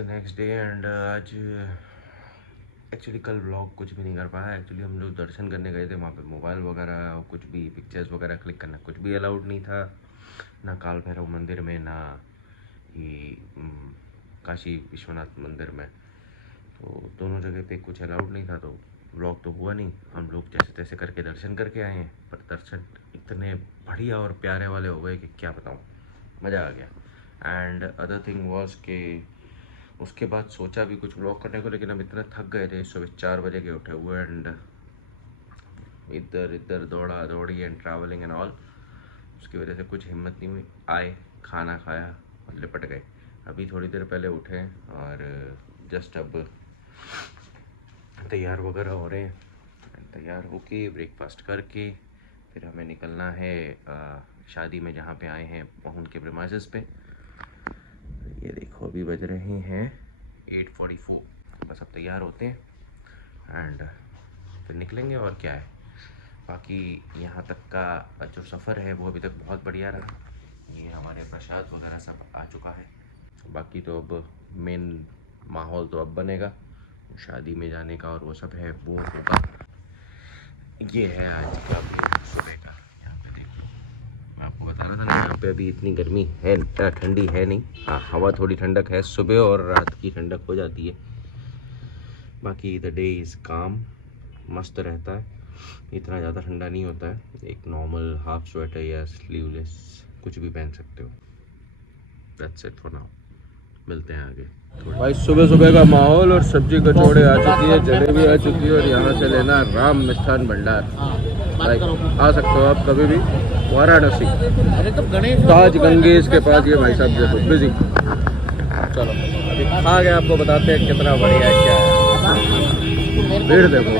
The next day and आज actually कल vlog कुछ भी नहीं कर पाया। एक्चुअली हम लोग दर्शन करने गए थे, वहाँ पे मोबाइल वगैरह कुछ भी पिक्चर्स वगैरह क्लिक करना कुछ भी अलाउड नहीं था, ना काल भैरव मंदिर में, ना ये काशी विश्वनाथ मंदिर में। तो दोनों जगह पे कुछ अलाउड नहीं था, तो व्लॉग तो हुआ नहीं। हम लोग जैसे तैसे करके दर्शन करके आए हैं, पर दर्शन इतने बढ़िया और प्यारे वाले हो गए कि क्या बताऊँ, मज़ा आ गया। एंड अदर थिंग वॉज के उसके बाद सोचा भी कुछ व्लॉग करने को, लेकिन हम इतना थक गए थे, सुबह 4 बजे के उठे हुए एंड इधर इधर दौड़ा दौड़ी एंड ट्रैवलिंग एंड ऑल, उसकी वजह से कुछ हिम्मत नहीं हुई। आए, खाना खाया और लिपट गए। अभी थोड़ी देर पहले उठे और जस्ट अब तैयार वगैरह हो रहे हैं। तैयार होके ब्रेकफास्ट करके फिर हमें निकलना है शादी में, जहाँ पे आए हैं पहुन के प्रीमाइसेस पे। ये देखो अभी बज रहे हैं 8:44। बस अब तैयार होते हैं एंड फिर निकलेंगे, और क्या है। बाकी यहाँ तक का जो सफ़र है वो अभी तक बहुत बढ़िया रहा। ये हमारे प्रसाद वगैरह सब आ चुका है। बाकी तो अब मेन माहौल तो अब बनेगा, शादी में जाने का और वो सब है, वो होगा। ये है आज का सुबह का। यहाँ पे देखो, मैं आपको बता रहा था ना, यहाँ पे अभी इतनी गर्मी है, ठंडी है नहीं। हाँ, हवा थोड़ी ठंडक है, सुबह और रात की ठंडक हो जाती है। बाकी द डे इज़ काम, मस्त रहता है, इतना ज़्यादा ठंडा नहीं होता है। एक नॉर्मल हाफ स्वेटर या स्लीवलेस कुछ भी पहन सकते हो। दैट्स इट फॉर नाउ, मिलते हैं आगे। भाई सुबह सुबह का माहौल, और सब्जी कचौड़े आ चुकी है, जलेबी आ चुकी है, और यहाँ से लेना राम मिष्ठान भंडार। भाई आ सकते हो आप कभी भी, वाराणसी ताज गंगेश के पास। ये भाई साहब देखो बिजी। चलो अभी खा के आपको बताते हैं कितना बढ़िया है, क्या है। भीड़ देखो।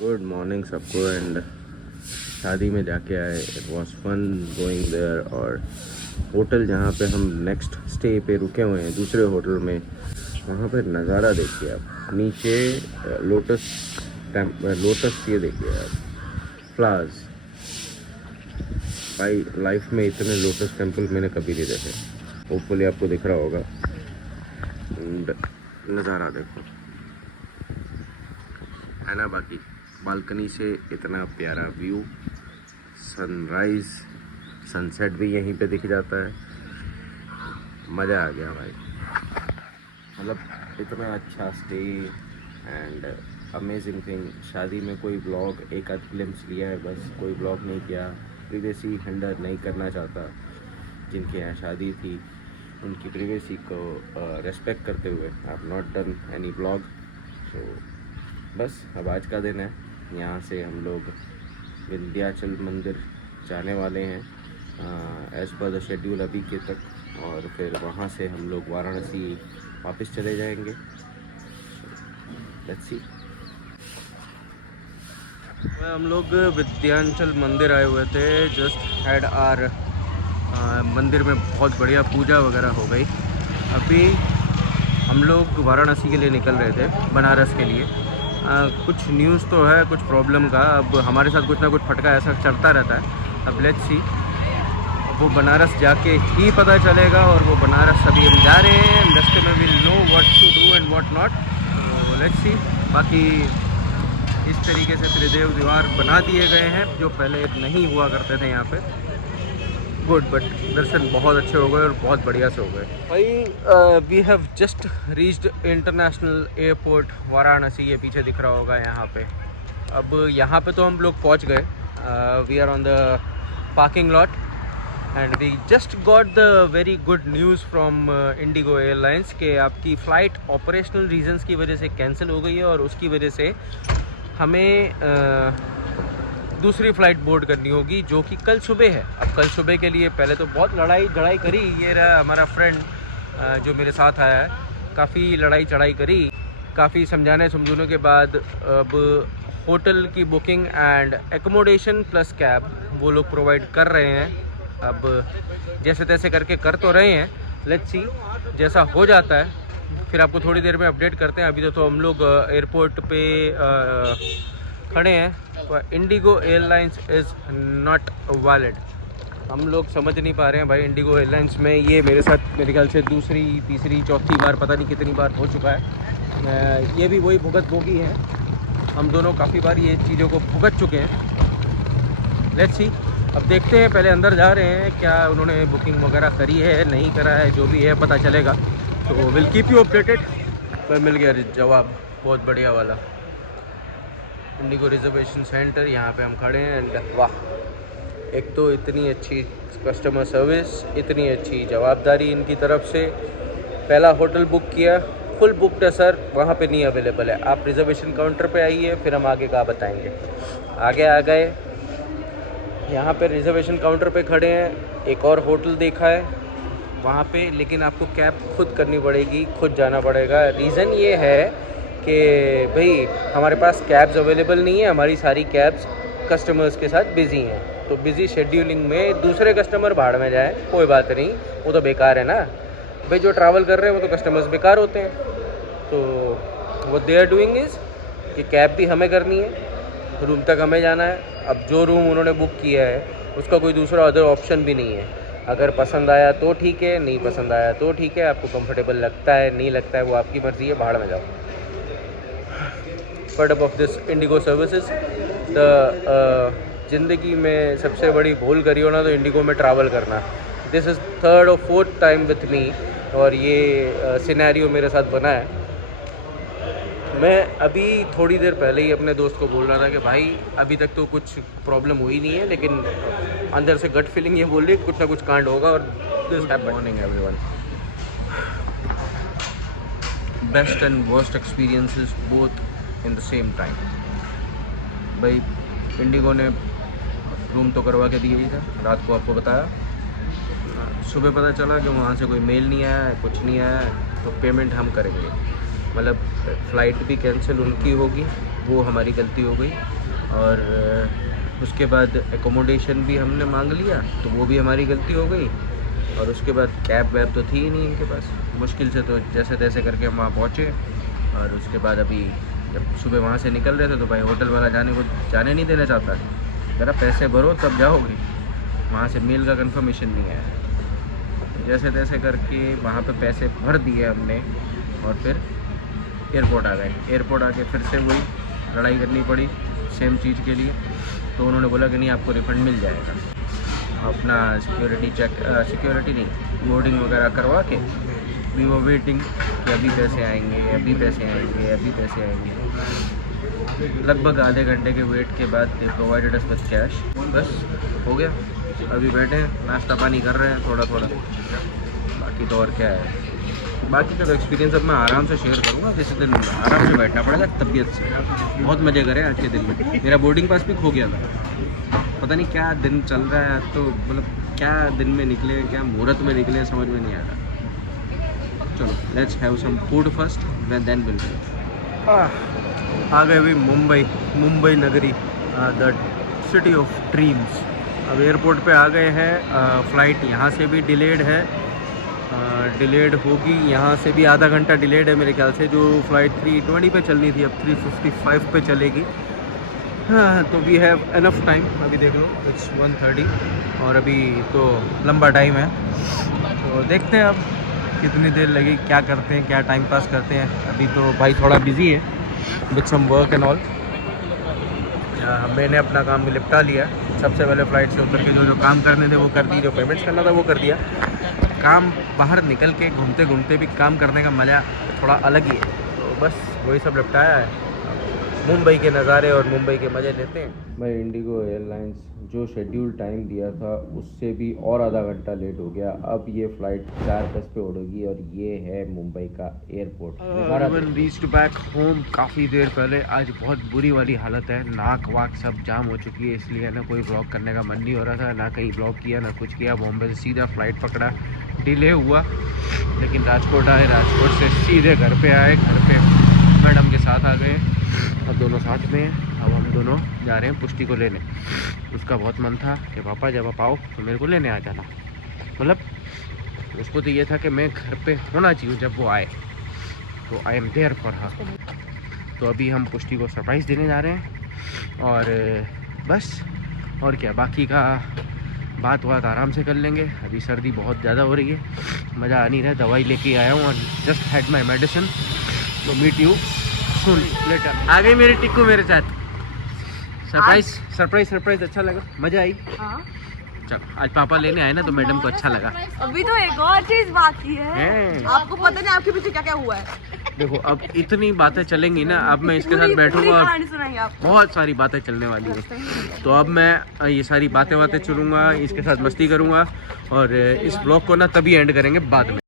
गुड मॉर्निंग सबको। एंड शादी में जाके आए, it was fun going there. और होटल जहाँ पे हम नेक्स्ट स्टे पे रुके हुए हैं, दूसरे होटल में, वहाँ पे नज़ारा देखिए आप। नीचे लोटस ये देखिए आप, फ्लावर्स। भाई लाइफ में इतने लोटस टेम्पल मैंने कभी नहीं देखे, होपफुली आपको दिख रहा होगा। एंड नज़ारा देखो है ना। बाकी बालकनी से इतना प्यारा व्यू, सनराइज़ सनसेट भी यहीं पे दिख जाता है। मज़ा आ गया भाई, मतलब इतना अच्छा स्टे एंड अमेजिंग थिंग। शादी में कोई ब्लॉग एक आध ग्लिम्स लिया है बस, कोई ब्लॉग नहीं किया। प्रिवेसी हैंडल नहीं करना चाहता। जिनके यहाँ शादी थी उनकी प्रिवेसी को रेस्पेक्ट करते हुए I have not done any blog. So बस अब आज का दिन है। यहाँ से हम लोग विंध्याचल मंदिर जाने वाले हैं एज़ पर द शेड्यूल अभी के तक, और फिर वहाँ से हम लोग वाराणसी वापस चले जाएंगे। Let's see. हम लोग विंध्याचल मंदिर आए हुए थे, जस्ट हैड आर मंदिर में बहुत बढ़िया पूजा वगैरह हो गई। अभी हम लोग वाराणसी के लिए निकल रहे थे, बनारस के लिए। कुछ न्यूज़ तो है कुछ प्रॉब्लम का, अब हमारे साथ कुछ ना कुछ फटका ऐसा चलता रहता है। अब लेट्स सी, वो बनारस जाके ही पता चलेगा। और वो बनारस अभी हम जा रहे हैं, रास्ते में will know what to do and what not. तो लेट्स सी। बाकी इस तरीके से त्रिदेव द्वार बना दिए गए हैं, जो पहले नहीं हुआ करते थे यहाँ पे। गुड, बट दर्शन बहुत अच्छे हो गए और बहुत बढ़िया से हो गए भाई। We have just reached international airport Varanasi. ये पीछे दिख रहा होगा यहाँ पे। अब यहाँ पे तो हम लोग पहुँच गए। We are on the parking lot and we just got the very good news from IndiGo airlines के आपकी फ़्लाइट ऑपरेशनल रीजंस की वजह से कैंसिल हो गई है, और उसकी वजह से हमें दूसरी फ़्लाइट बोर्ड करनी होगी जो कि कल सुबह है। अब कल सुबह के लिए पहले तो बहुत लड़ाई झड़ाई करी। ये रहा हमारा फ्रेंड जो मेरे साथ आया है, काफ़ी लड़ाई चढ़ाई करी, काफ़ी समझाने समझाने के बाद अब होटल की booking and accommodation plus cab वो लोग प्रोवाइड कर रहे हैं। अब जैसे तैसे करके कर तो रहे हैं, लेट्स सी जैसा हो जाता है फिर आपको थोड़ी देर में अपडेट करते हैं। अभी तो हम लोग एयरपोर्ट पे खड़े हैं। Indigo airlines is not valid. हम लोग समझ नहीं पा रहे हैं भाई इंडिगो एयरलाइंस में। ये मेरे साथ मेरे ख्याल से दूसरी तीसरी चौथी बार पता नहीं कितनी बार हो चुका है। ये भी वही भुगत भोगी है, हम दोनों काफ़ी बार ये चीज़ों को भुगत चुके हैं। लेट्स सी, अब देखते हैं। पहले अंदर जा रहे हैं, क्या उन्होंने बुकिंग वगैरह करी है नहीं करा है, जो भी है पता चलेगा। तो विल कीप यू अपडेटेड। पर मिल गया जवाब बहुत बढ़िया वाला। इंडिगो रिजर्वेशन सेंटर, यहाँ पे हम खड़े हैं। वाह, एक तो इतनी अच्छी कस्टमर सर्विस, इतनी अच्छी जवाबदारी इनकी तरफ से। पहला होटल बुक किया, फुल बुकड है सर, वहाँ पे नहीं अवेलेबल है, आप रिजर्वेशन काउंटर पे आइए, फिर हम आगे का बताएंगे। आगे आ गए, यहाँ पे रिजर्वेशन काउंटर पे खड़े हैं। एक और होटल देखा है वहाँ पे, लेकिन आपको कैब खुद करनी पड़ेगी, खुद जाना पड़ेगा। रीज़न ये है कि भाई हमारे पास कैब्स अवेलेबल नहीं है, हमारी सारी कैब्स कस्टमर्स के साथ बिज़ी हैं। तो बिज़ी शेड्यूलिंग में दूसरे कस्टमर भाड़ में जाए, कोई बात नहीं, वो तो बेकार है ना भाई। जो ट्रैवल कर रहे हैं वो तो कस्टमर्स बेकार होते हैं। तो what they are doing is कि कैब भी हमें करनी है, रूम तक हमें जाना है। अब जो रूम उन्होंने बुक किया है उसका कोई दूसरा अदर ऑप्शन भी नहीं है। अगर पसंद आया तो ठीक है, नहीं पसंद आया तो ठीक है। आपको कंफर्टेबल लगता है नहीं लगता है वो आपकी मर्ज़ी है, भाड़ में जाओ। Fed up of this IndiGo services. ज़िंदगी में सबसे बड़ी भूल करी हो ना तो इंडिगो में ट्रैवल करना। दिस इज़ 3rd और 4th टाइम विथ मी, और ये सिनेरियो मेरे साथ बना है। मैं अभी थोड़ी देर पहले ही अपने दोस्त को बोल रहा था कि भाई अभी तक तो कुछ प्रॉब्लम हुई नहीं है, लेकिन अंदर से गट फीलिंग ये बोल रही है कुछ ना कुछ कांड होगा। और this morning everyone, best and worst experiences both in the same time. भाई इंडिगो ने रूम तो करवा के दिया ही था, रात को आपको बताया। सुबह पता चला कि वहाँ से कोई मेल नहीं आया, कुछ नहीं आया, तो पेमेंट हम करेंगे। मतलब फ़्लाइट भी कैंसिल उनकी होगी, वो हमारी गलती हो गई। और उसके बाद एकोमोडेशन भी हमने मांग लिया, तो वो भी हमारी गलती हो गई। और उसके बाद कैब वैब तो थी ही नहीं इनके पास, मुश्किल से तो जैसे तैसे करके हम वहाँ पहुँचे। और उसके बाद अभी जब सुबह वहाँ से निकल रहे थे तो भाई होटल वाला जाने नहीं देना चाहता। ज़रा पैसे भरो तब जाओगे, वहाँ से मेल का कंफर्मेशन नहीं आया। जैसे तैसे करके वहाँ पे पैसे भर दिए हमने, और फिर एयरपोर्ट आ गए। एयरपोर्ट आके फिर से वही लड़ाई करनी पड़ी सेम चीज़ के लिए। तो उन्होंने बोला कि नहीं आपको रिफ़ंड मिल जाएगा। अपना सिक्योरिटी नहीं, बोर्डिंग वगैरह करवा के वी वर वेटिंग कि अभी पैसे आएंगे, अभी पैसे आएंगे, अभी पैसे आएंगे। लगभग आधे घंटे के वेट के बाद दे प्रोवाइडेड अस विद कैश। बस हो गया, अभी बैठे हैं, नाश्ता पानी कर रहे हैं थोड़ा थोड़ा। बाकी तो और क्या है, बाकी का तो एक्सपीरियंस अब मैं आराम से शेयर करूँगा। किसी दिन आराम से बैठना पड़ेगा तबीयत से। बहुत मज़े करें आज के दिन में। मेरा बोर्डिंग पास भी खो गया था, पता नहीं क्या दिन चल रहा है। तो मतलब क्या दिन में निकले, क्या मुहूर्त में निकले, समझ में नहीं आ रहा। चलो let's have some food first then will आ गए अभी मुंबई नगरी, द सिटी ऑफ ड्रीम्स। अब एयरपोर्ट पे आ गए हैं। फ़्लाइट यहाँ से भी डिलेड है, डिलेड होगी। यहाँ से भी आधा घंटा डिलेड है मेरे ख्याल से। जो फ़्लाइट 320 पे चलनी थी अब 355 पे चलेगी। हाँ, तो वी हैव एनफ टाइम। अभी देख लो इट्स 1:30 और अभी तो लंबा टाइम है। तो देखते हैं अब कितनी देर लगी, क्या करते हैं, क्या टाइम पास करते हैं। अभी तो भाई थोड़ा बिजी है with some work and all. मैंने अपना काम भी निपटा लिया। सबसे पहले फ़्लाइट से उतर के जो काम करने थे वो कर दिए, जो पेमेंट्स करना था वो कर दिया। काम बाहर निकल के घूमते घूमते भी काम करने का मज़ा थोड़ा अलग ही है। तो बस वही सब निपटाया है। मुंबई के नज़ारे और मुंबई के मज़े लेते हैं। मैं इंडिगो एयरलाइंस जो शेड्यूल टाइम दिया था उससे भी और आधा घंटा लेट हो गया। अब ये फ़्लाइट 4:10 पे उड़ेगी और ये है मुंबई का एयरपोर्ट। रीच्ड बैक होम काफ़ी देर पहले। आज बहुत बुरी वाली हालत है, नाक वाक सब जाम हो चुकी है, इसलिए ना कोई ब्लॉग करने का मन नहीं हो रहा था, ना कहीं ब्लॉग किया ना कुछ किया। बॉम्बे से सीधा फ़्लाइट पकड़ा, डिले हुआ, लेकिन राजकोट आए, राजकोट से सीधे घर पे आए। घर पे मैडम के साथ आ गए, अब दोनों साथ में हैं। अब हम दोनों जा रहे हैं पुष्टि को लेने। उसका बहुत मन था कि पापा जब आप आओ तो मेरे को लेने आ जाना, मतलब उसको तो ये था कि मैं घर पे होना चाहिए जब वो आए, तो I am there for her. तो अभी हम पुष्टि को सरप्राइज़ देने जा रहे हैं और बस, और क्या, बाकी का बात आराम से कर लेंगे। अभी सर्दी बहुत ज़्यादा हो रही है, मज़ा आ नहीं रहा है। दवाई लेके आया हूँ और जस्ट हैड माई मेडिसिन। तो मीट यू सुन लेटर। आ गई मेरी टिक्कू मेरे साथ। सरप्राइज अच्छा लगा, मज़ा आई। हाँ। चलो आज पापा लेने आए ना तो मैडम को अच्छा लगा। अभी तो एक और चीज बाकी है। आपको पता नहीं आपके पीछे क्या क्या हुआ है। देखो अब इतनी बातें चलेंगी ना, अब मैं इसके साथ बैठूंगा और बहुत सारी बातें चलने वाली है। तो अब मैं ये सारी बातें चलूँगा, इसके साथ मस्ती करूँगा और इस ब्लॉग को ना तभी एंड करेंगे बाद में।